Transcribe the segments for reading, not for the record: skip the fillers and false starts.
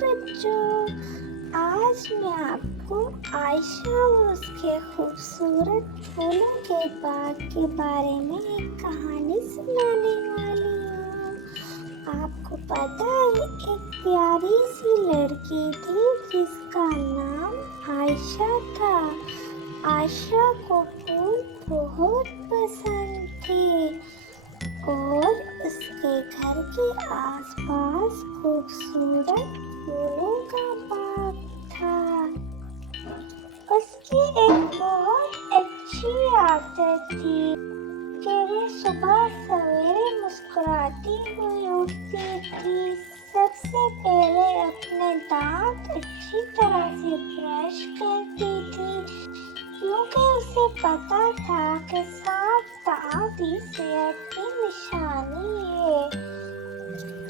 بچوں، آج میں آپ کو عائشہ اور اس کے خوبصورت پھولوں کے باغ کے بارے میں ایک کہانی سنانے والی ہوں۔ آپ کو پتہ ہے، ایک پیاری سی لڑکی تھی جس کا نام عائشہ تھا۔ عائشہ کو پھول بہت پسند تھے اور اس کے گھر کے آس پاس خوبصورت پھولوں کا باغ تھا۔ اس کی ایک بہت اچھی عادت تھی کہ وہ صبح سویرے مسکراتی ہوئی اٹھتی تھی۔ سب سے پہلے اپنے دانت اچھی طرح سے برش کرتی تھی، کیونکہ اسے پتا تھا کہ صاف دانت ہی صحت کی نشانی ہے۔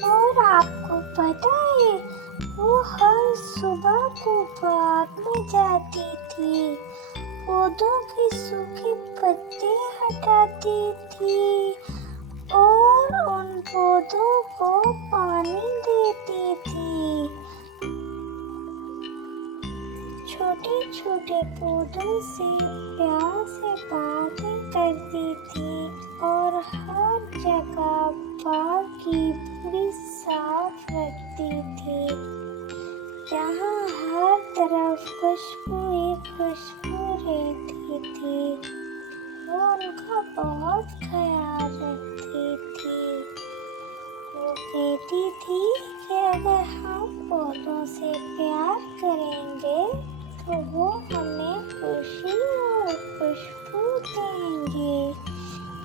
اور آپ کو پتہ ہے، وہ ہر صبح کو باغ میں جاتی تھی، پودوں کے سوکھے پتے ہٹاتی تھی اور ان پودوں کو پانی دیتی تھی۔ چھوٹے چھوٹے پودوں سے پیار سے باتیں کرتی تھی اور ہر جگہ باغ کی پوری صاف رکھتی تھی، جہاں ہر طرف خوشبو ہی خوشبو رہتی تھی۔ وہ ان کا بہت خیال رکھتی تھی۔ وہ کہتی تھی کہ اگر ہم پودوں سے پیار کریں گے تو وہ ہمیں خوشی اور خوشبو دیں گے۔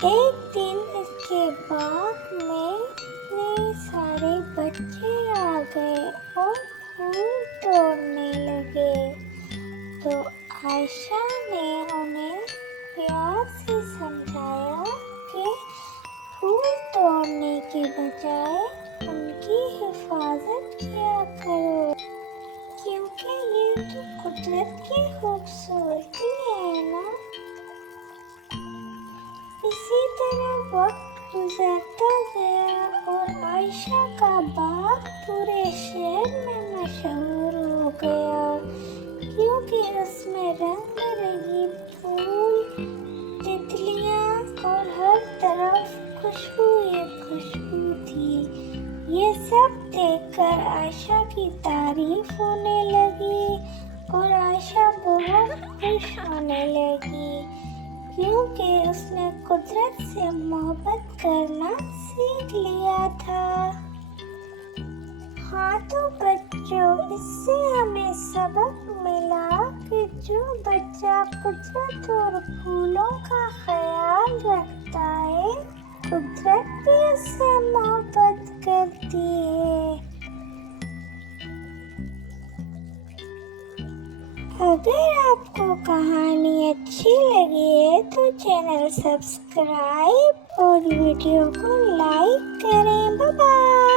ایک دن اس کے باغ میں اتنے سارے بچے آ گئے اور پھول توڑنے لگے، تو عائشہ نے انہیں پیار سے سمجھایا کہ پھول توڑنے کے بجائے ان کی حفاظت کیا کرو، کیونکہ یہ تو قدرت کی خوبصورتی ہے نا۔ اسی طرح وقت گزرتا گیا اور عائشہ کا باغ پورے شہر میں مشہور ہو گیا، کیونکہ اس میں رنگ برنگی پھول، تتلیاں اور ہر طرف خوشبو ہی خوشبو تھی۔ یہ سب دیکھ کر عائشہ کی تعریف ہونے لگی اور عائشہ بہت خوش ہونے لگی، کیونکہ اس نے قدرت سے محبت کرنا سیکھ لیا تھا۔ ہاں تو بچوں، اس سے ہمیں سبق ملا کہ جو بچہ قدرت اور پھولوں کا خیال رکھتا ہے، قدرت بھی اس سے محبت کرتی ہے۔ اگر آپ کو کہانی اچھی لگی ہے تو چینل سبسکرائب اور ویڈیو کو لائک کریں۔ Bye bye.